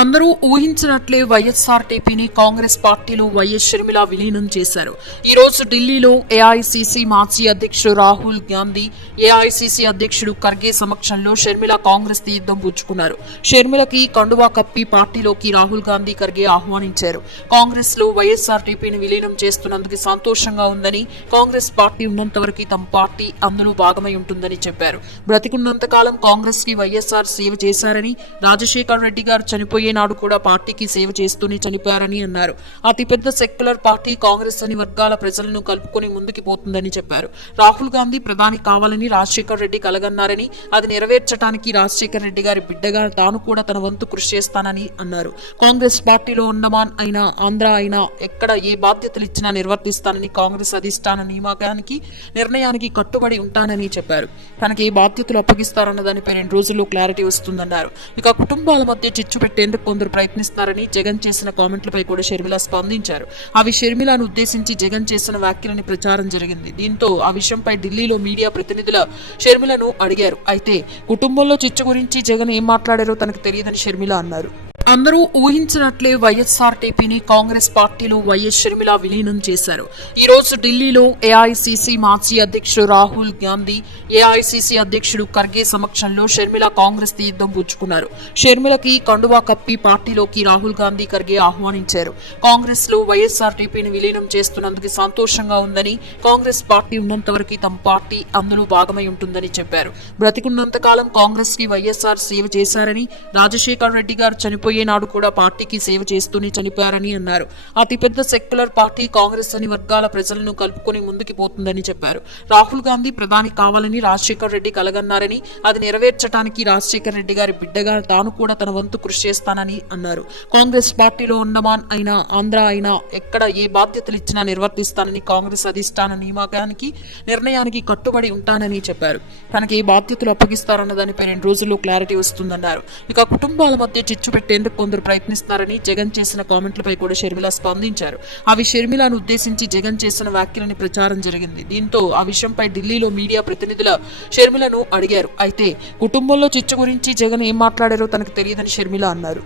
అందరూ ఊహించినట్లే వైఎస్ఆర్టీపీని కాంగ్రెస్ పార్టీలో వైఎస్ షర్మిల విలీనం చేశారు. ఈ రోజు ఢిల్లీలో ఏఐసీసీ మాజీ అధ్యక్షుడు రాహుల్ గాంధీ, ఏఐసీసీ అధ్యక్షుడు ఖర్గే సమక్షంలో షర్మిల కాంగ్రెస్ తీర్థం పుచ్చుకున్నారు. షర్మిలకి కండువా కప్పి పార్టీలోకి రాహుల్ గాంధీ, ఖర్గే ఆహ్వానించారు. కాంగ్రెస్ లో వైఎస్ఆర్టీపీని విలీనం చేస్తున్నందుకు సంతోషంగా ఉందని, కాంగ్రెస్ పార్టీ ఉన్నంత వరకు తమ పార్టీ అందులో భాగమై ఉంటుందని చెప్పారు. బ్రతికున్నంత కాలం కాంగ్రెస్ కి వైఎస్ఆర్ సేవ చేశారని, రాజశేఖర్ రెడ్డి గారు చనిపోయే నాడు కూడా పార్టీకి సేవ చేస్తూనే చనిపోయారని అన్నారు. అతిపెద్ద సెక్యులర్ పార్టీ కాంగ్రెస్ అని వర్గాల ప్రజలను కలుపుకొని ముందుకు పోతుందని చెప్పారు. రాహుల్ గాంధీ ప్రధాని కావాలని రాజశేఖర్ రెడ్డి కలగన్నారని, అది నెరవేర్చడానికి రాజశేఖర్ రెడ్డి గారి బిడ్డగా తాను కూడా తన వంతు కృషి చేస్తానని అన్నారు. కాంగ్రెస్ పార్టీలో అండమాన్ అయినా ఆంధ్ర అయినా ఎక్కడ ఏ బాధ్యతలు ఇచ్చినా నిర్వర్తిస్తానని, కాంగ్రెస్ అధిష్టాన నియామకానికి నిర్ణయానికి కట్టుబడి ఉంటానని చెప్పారు. తనకి ఏ బాధ్యతలు అప్పగిస్తారన్న దానిపై 2 రోజుల్లో క్లారిటీ వస్తుందన్నారు. ఇక కుటుంబాల మధ్య చిచ్చు పెట్టేందుకు కొందరు ప్రయత్నిస్తున్నారని జగన్ చేసిన కామెంట్లపై కూడా షర్మిల స్పందించారు. అవి షర్మిలను ఉద్దేశించి జగన్ చేసిన వ్యాఖ్యలని ప్రచారం జరిగింది. దీంతో ఆ విషయంపై ఢిల్లీలో మీడియా ప్రతినిధుల షర్మిలను అడిగారు. అయితే కుటుంబంలో చిచ్చు గురించి జగన్ ఏం మాట్లాడారో తనకు తెలియదని షర్మిల అన్నారు. అందరూ ఊహించినట్లే వైఎస్ఆర్టీపీని కాంగ్రెస్ పార్టీలో వైఎస్ షర్మిల విలీనం చేశారు. ఈ రోజు ఢిల్లీలో ఏఐసీసీ మాజీ అధ్యక్షుడు రాహుల్ గాంధీ, ఏఐసీసీ అధ్యక్షుడు ఖర్గే సమక్షంలో షర్మిల కాంగ్రెస్ తీర్థం పుచ్చుకున్నారు. షర్మిలకి కండువా కప్పి పార్టీలోకి రాహుల్ గాంధీ, ఖర్గే ఆహ్వానించారు. కాంగ్రెస్ లో వైఎస్ఆర్టీపీని విలీనం చేస్తున్నందుకు సంతోషంగా ఉందని, కాంగ్రెస్ పార్టీ ఉన్నంత వరకు తమ పార్టీ అందులో భాగమై ఉంటుందని చెప్పారు. బ్రతికున్నంత కాలం కాంగ్రెస్ కి వైఎస్ఆర్ సేవ చేశారని, రాజశేఖర్ రెడ్డి గారు చనిపోయే నాడు కూడా పార్టీకి సేవ చేస్తూనే చనిపోయారని అన్నారు. అతిపెద్ద సెక్యులర్ పార్టీ కాంగ్రెస్ అని వర్గాల ప్రజలను కలుపుకొని ముందుకు పోతుందని చెప్పారు. రాహుల్ గాంధీ ప్రధాని కావాలని రాజశేఖర్ రెడ్డి కలగన్నారని, అది నెరవేర్చడానికి రాజశేఖర్ రెడ్డి గారి బిడ్డగా తాను కూడా తన వంతు కృషి చేస్తానని అన్నారు. కాంగ్రెస్ పార్టీలో అండమాన్ అయినా ఆంధ్ర అయినా ఎక్కడ ఏ బాధ్యతలు ఇచ్చినా నిర్వర్తిస్తానని, కాంగ్రెస్ అధిష్టాన నియామకానికి నిర్ణయానికి కట్టుబడి ఉంటానని చెప్పారు. తనకి ఏ బాధ్యతలు అప్పగిస్తారన్న దానిపై 2 రోజుల్లో క్లారిటీ వస్తుందన్నారు. ఇక కుటుంబాల మధ్య చిచ్చు పెట్టేందుకు కొందరు ప్రయత్నిస్తున్నారని జగన్ చేసిన కామెంట్లపై కూడా షర్మిల స్పందించారు. అవి షర్మిలను ఉద్దేశించి జగన్ చేసిన వ్యాఖ్యలని ప్రచారం జరిగింది. దీంతో ఆ విషయంపై ఢిల్లీలో మీడియా ప్రతినిధుల షర్మిలను అడిగారు. అయితే కుటుంబంలో చిచ్చు గురించి జగన్ ఏం మాట్లాడారో తనకు తెలియదని షర్మిల అన్నారు.